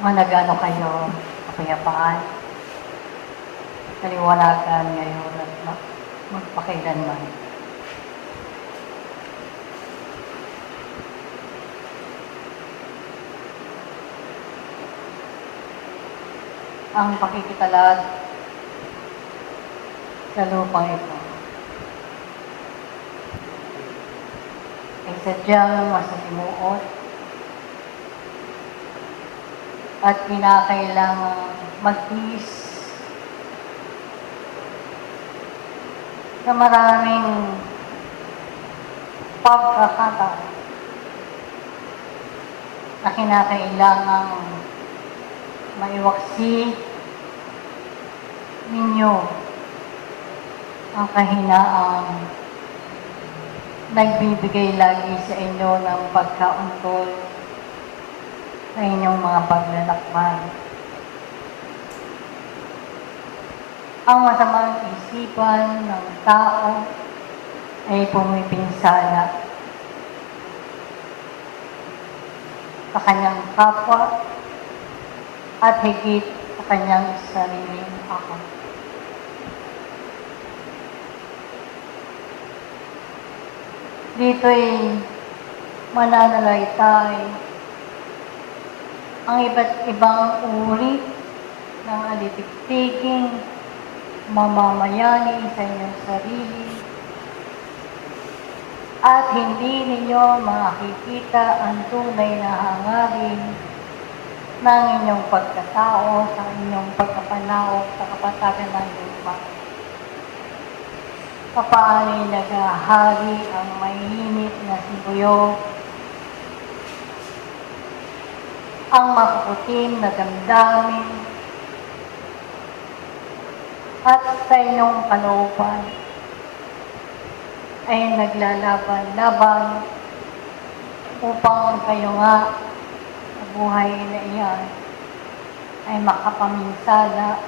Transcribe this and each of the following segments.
Managano kayo, kapayapaan, kaliwanagan ngayon at magpakailanman. Ang pakikitalad sa lupang ito ay sadyang masalimuot at kinakailangang magtiis sa maraming pagkakataon na kinakailangang maiwaksi ninyo ang kahinaang nagbibigay lagi sa inyo ng pagkauntol sa inyong mga paglalakbay. Ang masamang isipan ng tao ay pumipinsala sa kanyang kapwa at higit sa kanyang sariling ako. Dito'y mananalaytay ang iba't ibang uri ng alitiktiking mamamayani sa inyong sarili at hindi ninyo makikita ang tunay na hangarin ng inyong pagkatao sa inyong pagkapanaog sa kapatagan ng lupa. Papaano'y naghahari ang mainit na sibuyog, ang mapuputim na damdamin, at sa inyong kalooban ay naglalaban-laban upang kayo nga sa buhay na iyan ay makapaminsala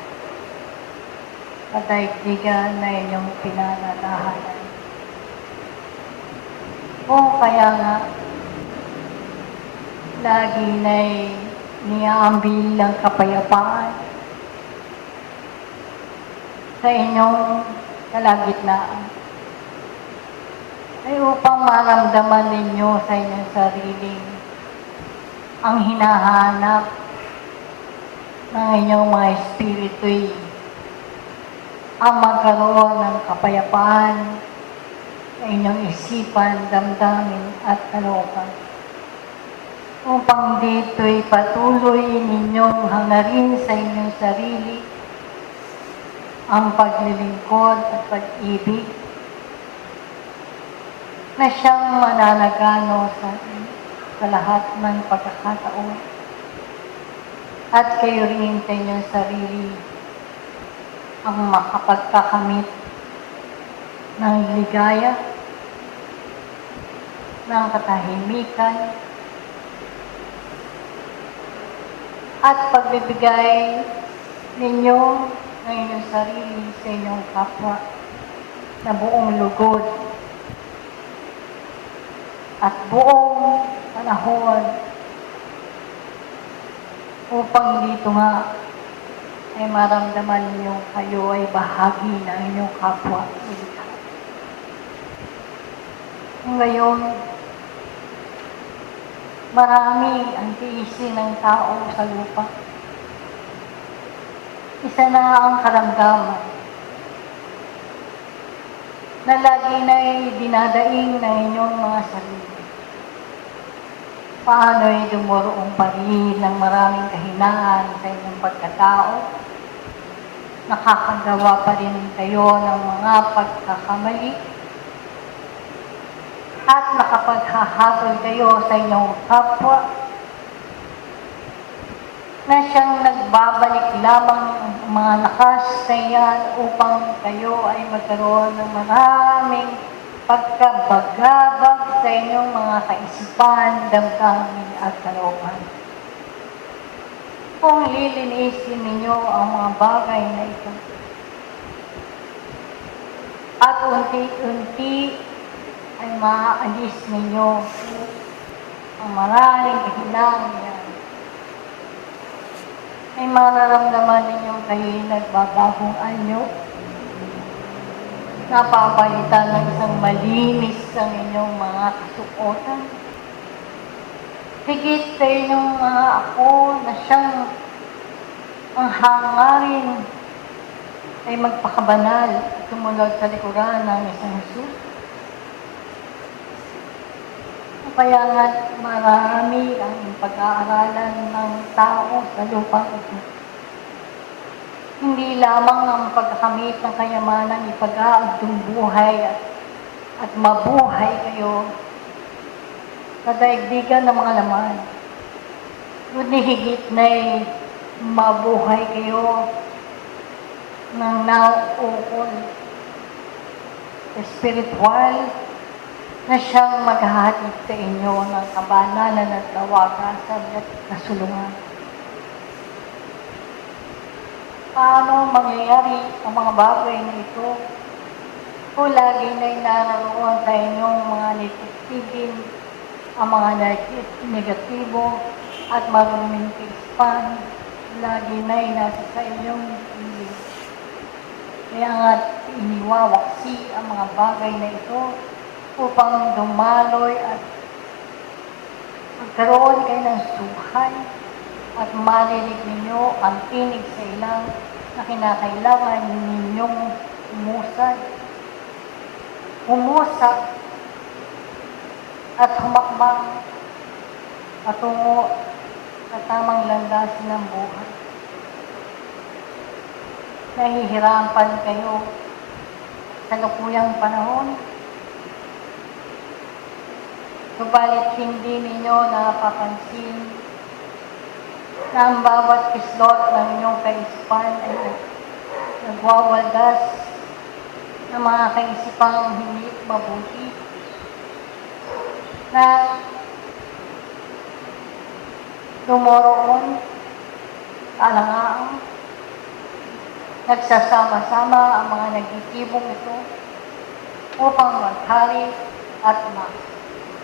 sa daigdigan na inyong pinananahanan. O kaya nga, lagi na'y niaambil ang kapayapaan sa inyong kalagitnaan ay upang maramdaman ninyo sa inyong sariling ang hinahanap ng inyong mga espiritu'y ang magkaroon ng kapayapaan sa inyong isipan, damdamin at kalooban. Upang dito'y patuloy ninyong hangarin sa inyong sarili ang paglilingkod at pag-ibig na siyang mananagano sa lahat ng pagkakataon at kayo rin sa inyong sarili ang makapagkakamit ng ligaya, ng katahimikan, at pagbibigay ninyo ng inyong sarili sa inyong kapwa na buong lugod at buong panahon upang dito nga ay maramdaman ninyo kayo ay bahagi ng inyong kapwa. Ngayon, marami ang tiisin ng tao sa lupa. Isa na ang karamdaman na lagi na'y dinadaing ng inyong mga sarili. Paano'y dumoroong pa rin ng maraming kahinaan sa inyong pagkatao? Nakakagawa pa rin kayo ng mga pagkakamali? At nakapaghahatol kayo sa inyong kapwa na siyang nagbabalik lamang ang mga lakas sa iyan upang kayo ay magkaroon ng maraming pagkabagabag sa inyong mga kaisipan, damdamin at kalooban. Kung lilinisin ninyo ang mga bagay na ito at unti-unti ay maaalis ninyo ang maraming kahinaan niyan ay mararamdaman ninyong kayo'y nagbabagong anyo. Napapalitan ng isang malinis ang inyong mga kasuotan. Higit sa inyong mga ako na siyang ang hangarin ay magpakabanal at tumunod sa likuran ng isang Jesus. Kaya nga marami ang pag-aaralan ng tao sa lupang ito. Hindi lamang ang pagkakamit ng kayamanan ipag-aagdong buhay at mabuhay kayo sa daigdigan ng mga laman. Kundi higit na'y mabuhay kayo ng nauukol, espiritual, na siyang maghahatid sa inyo ng kabanalan at kawakasan at kasulungan. Paano mangyayari ang mga bagay na ito kung lagi na'y naroon sa inyong mga nititigin ang mga negatibo at maruming kaispan, lagi na'y nasa sa inyong piling. Kaya nga iniwawaksi ang mga bagay na ito upang dumaloy at magkaroon kayo ng suhay at marinig ninyo ang tinig sa ilang na kinakailangan ninyong humusag at humakbang patungo sa tamang landasin ng buhay. Nahihirapan kayo sa lukuyang panahon, subalit hindi ninyo napapansin na ang bawat kislot ng inyong kaisipan ay nagwawaldas ng mga kaisipang hindi mabuti na dumoroon alangaang nagsasama-sama ang mga nagtitibong ito upang maghari at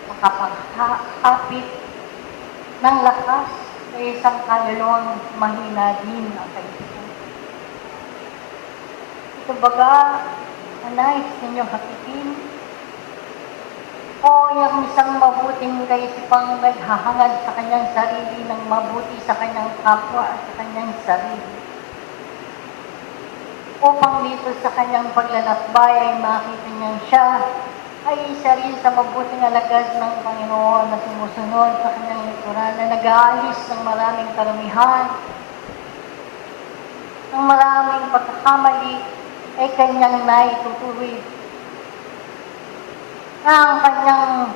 makapaghapit ng lakas sa isang kaluluwang mahina din ang kaisipan. Ito baga, nais ninyong hakitin o yung isang mabuting kaisipang naghahangad sa kanyang sarili ng mabuti sa kanyang kapwa at sa kanyang sarili. Upang dito sa kanyang paglalakbay ay makita niyang siya ay isa rin sa mabuting alagad ng Panginoon na sumusunod sa kanyang likuran, na nag-aalis ng maraming karumihan, ng maraming pagkakamali ay kanyang naitutuloy. Na ang kanyang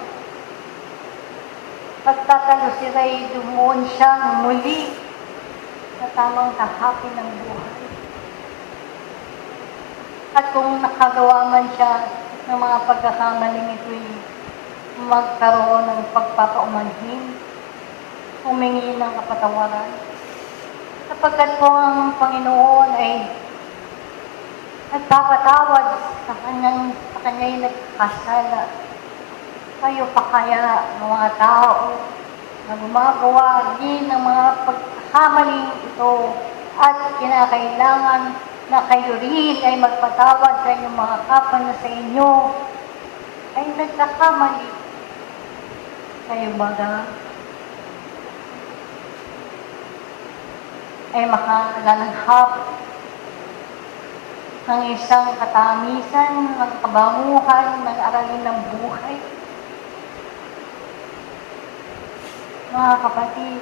pagtatalusiray doon siyang muli sa tamang tahapin ng buhay. At kung nakagawa man siya ng mga pagkakamaling ito'y magkaroon ng pagpapaumanhin, humingi ng kapatawaran. Sapagkat po ang Panginoon ay nagpapatawad sa kanya'y nagkasala. Kayo pa kaya mga tao na gumagawa din ng mga pagkakamaling ito at kinakailangan na kayo rin ay magpatawad sa inyong mga kapwa na sa inyo ay nagkakamali. Kayo baga ay makalalanghap ng isang katamisan, ng kabanguhan, ng aralin ng buhay. Mga kapatid,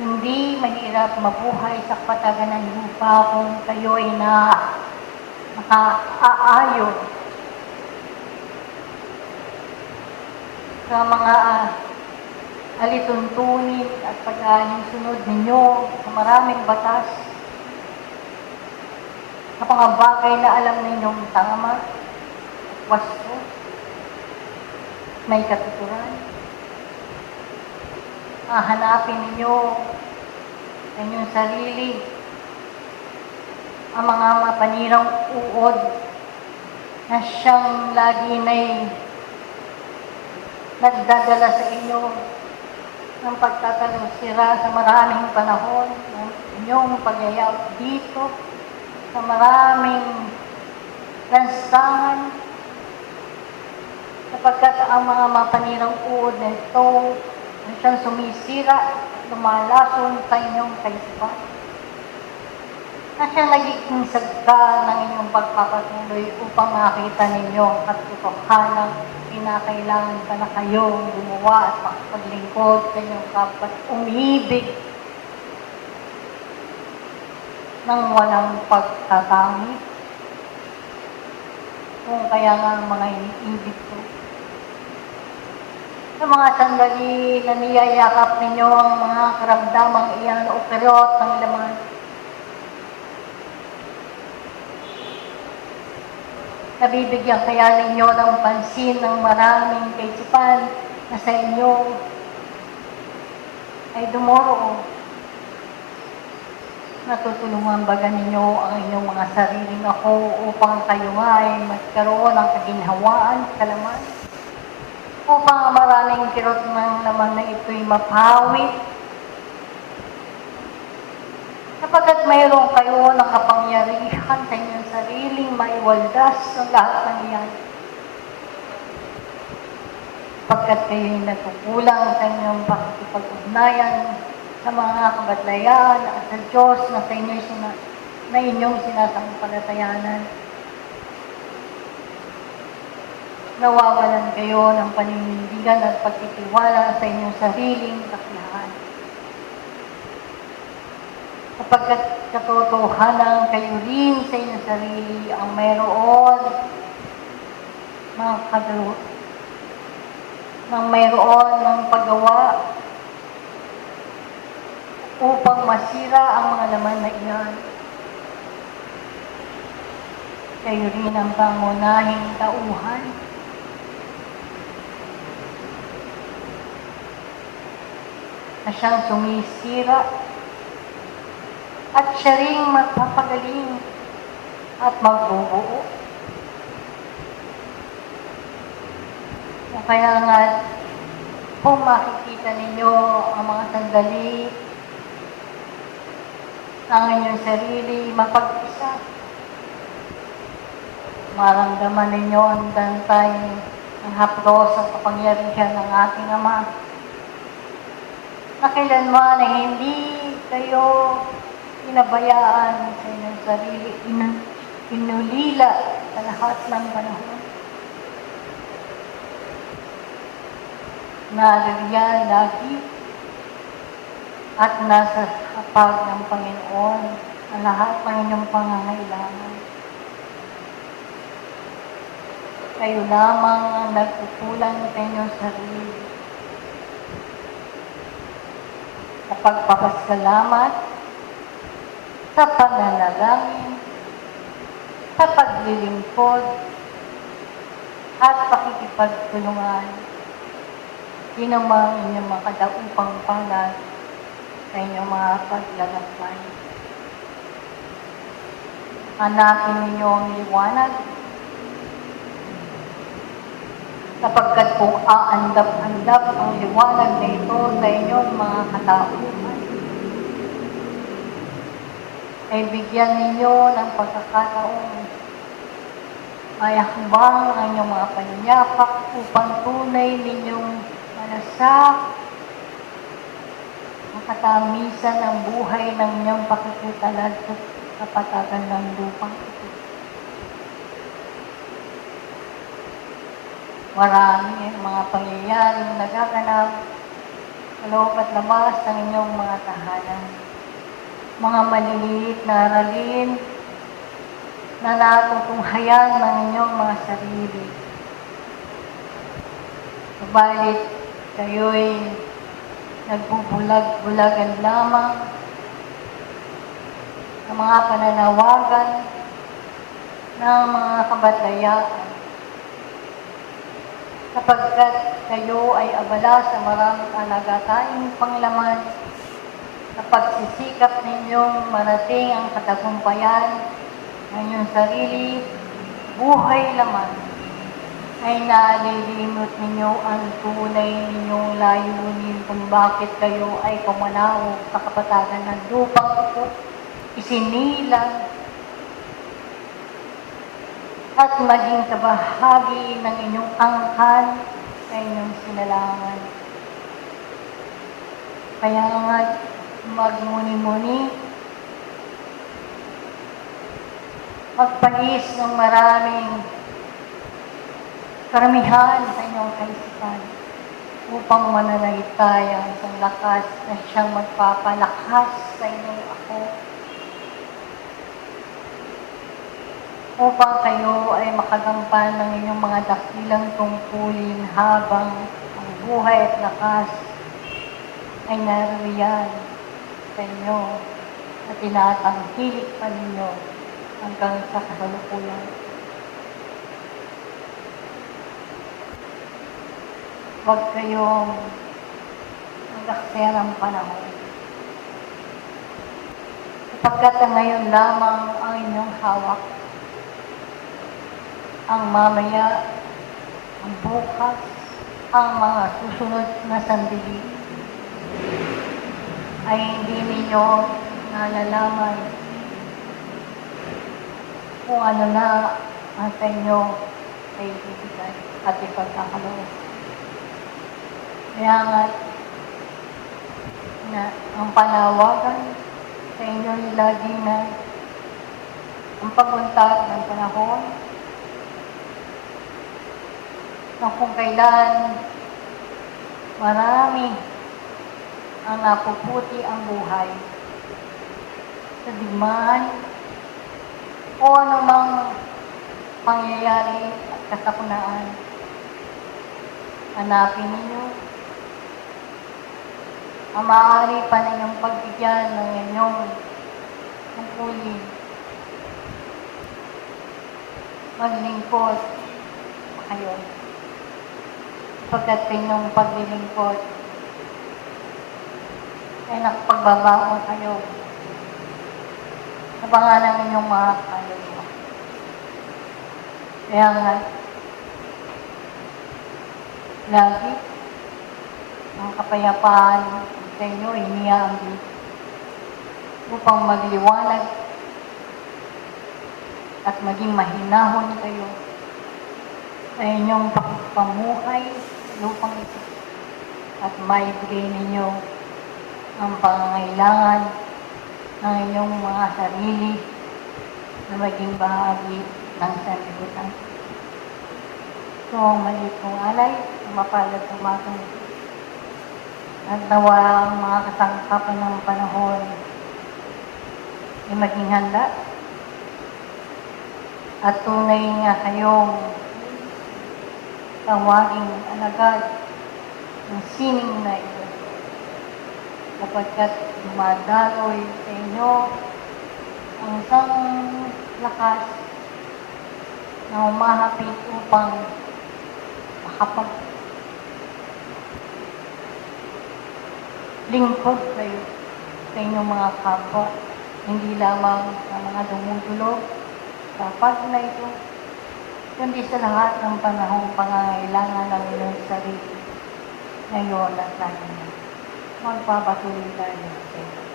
hindi mahirap mabuhay sa kapatagan ng lupa kung kayo ay nakaayon sa mga alituntunin at pag-alinsunod ninyo sa maraming batas, sa mga bagay na alam ninyong tama, wasto, may katuturan. Hanapin ninyo sa inyong sarili ang mga mapanirang uod na siyang lagi na'y nagdadala sa inyo ng pagtatalusira sa maraming panahon ng inyong pagyayab dito, sa maraming lansangan, sapagkat ang mga mapanirang uod na ito ay siyang sumisira at lumalason sa inyong kaisipan. Na siyang nagiging sagka ng inyong pagpapatuloy upang makita ninyo ang katotohanan kinakailangan pa na kayong gumawa at makapaglingkod sa inyong kapwa at umibig ng walang pagtatamit. Kung kaya nga ang mga iniibig ko. Sa mga sandali na niyayakap ninyo ang mga karamdamang iyan o perot ng laman, nabibigyan kaya ninyo ng pansin ng maraming kaisipan na sa inyo ay dumoro. Natutulungan baga ninyo ang inyong mga sariling ako upang kayo ay magkaroon ng kaginhawaan, kalaman, upang ang maraming kirot ng laman na ito'y mapawit, sapagkat mayroon kayo ng kapangyarihan sa inyong sariling maiwaldas ang lahat ng iyan. Sapagkat kayo'y natukulang sa inyong pakikipag-ugnayan sa mga kabatlayan at sa Diyos na sa inyong sinasampalatayanan. Nawawalan kayo ng paninindigan at pagtitiwala sa inyong sariling kakayahan. Sapagkat katotohanan kayo rin sa inyong sarili ang mayroon ng paggawa upang masira ang mga laman na iyan. Kayo rin ang pangunahing tauhan na siyang sumisira at siya rin magpapagaling at magbubuo. Kaya nga, kung makikita ninyo ang mga sandali ng inyong sarili mapag-isa, maramdaman ninyo ang dantay ng haplos at kapangyarihan ng ating Ama, na kailanman ay hindi kayo pinabayaan sa inyong sarili, inulila sa lahat ng panahon. Naririyan lagi at nasa hapag ng Panginoon ang lahat ng inyong pangangailangan. Kayo lamang ang nagkukulang sa inyong sarili. Sa pagpapasalamat, sa pananalangin, sa paglilingkod, at pakikipagtulungan. Sinumang inyong makadaupang palad sa inyong mga paglalakbay. Hanapin ninyo ang liwanag, sapagkat kung aandap-andap ang liwanag na ito sa inyong mga katauhan, ay bigyan ninyo ng pagkakataon ay hakbang ang inyong mga panyapak upang tunay ninyong malasak ang katamisan ng buhay ng inyong pakikitalad sa kapatagan ng lupang ito. Marami ang mga pangyayaring nagaganap sa loob at labas ng inyong mga tahanan. Mga maliliit na aralin na natutunghayan ng inyong mga sarili. Subalit, kayo'y nagbubulag-bulagan lamang ng mga pananawagan ng mga kabatlayaan, sapagkat kayo ay abala sa maraming alagataing panglaman sa pagsisikap ninyong marating ang katagumpayan ng inyong sarili, buhay laman, ay nalilimot ninyo ang tunay ninyong layunin kung bakit kayo ay pumanawag sa kapatagan ng lupang ito, isinilang at maging kabahagi ng inyong angkan sa inyong sinalangan. Kaya nga magmuni-muni, magpais ng maraming karamihan sa inyong kaisipan upang mananalaytayan sa lakas na siyang magpapalakas sa inyong ako, upang kayo ay makagampan ng inyong mga dakilang tungkulin habang ang buhay at lakas ay naririyan sa inyo at tinatangkilik pa ninyo hanggang sa kasalukuyan. Huwag kayong mag-akserang panahon, sapagkat ngayon lamang ang inyong hawak. Ang mamaya, ang bukas, ang mga susunod na sandali ay hindi ninyo nalalaman kung ano na ang sa inyo ay ibibigay at ipagkakaloob. Kaya nga, ang panawagan sa inyo lagi na ang paguntat ng panahon na kung kailan marami ang napuputi ang buhay sa digmaan o anumang pangyayari at kasakunaan. Hanapin ninyo ang maaari pa ninyong pagbigyan ng inyong tungkulin. Maglingkod pa kayo. Pagkat inyong paglilingkod ay nakapagbabaon kayo sa pangalan ng inyong mga kaluluwa. Kaya nga, lagi ang kapayapaan sa inyo iniaambit upang magliwanag at maging mahinahon kayo sa inyong pamuhay sa lupang ito at maibigay ninyo ang pangangailangan ng inyong mga sarili na maging bahagi ng sanlibutan. So, ang maliit kong alay, mapalad tumatong at nawa ang mga kasangkapan ng panahon ay maging handa at tunay nga kayong tawaging alagad ng sining na ito, sapagkat dumadaloy sa inyo ang isang lakas na umahapit upang lingkod kayo sa inyong mga kapwa, hindi lamang sa mga dumudulog sa pag na ito, kundi sa lahat ng panahong pangangailangan ng inyong sarili ngayon at lagi na. Magpapatuloy tayo sa inyo.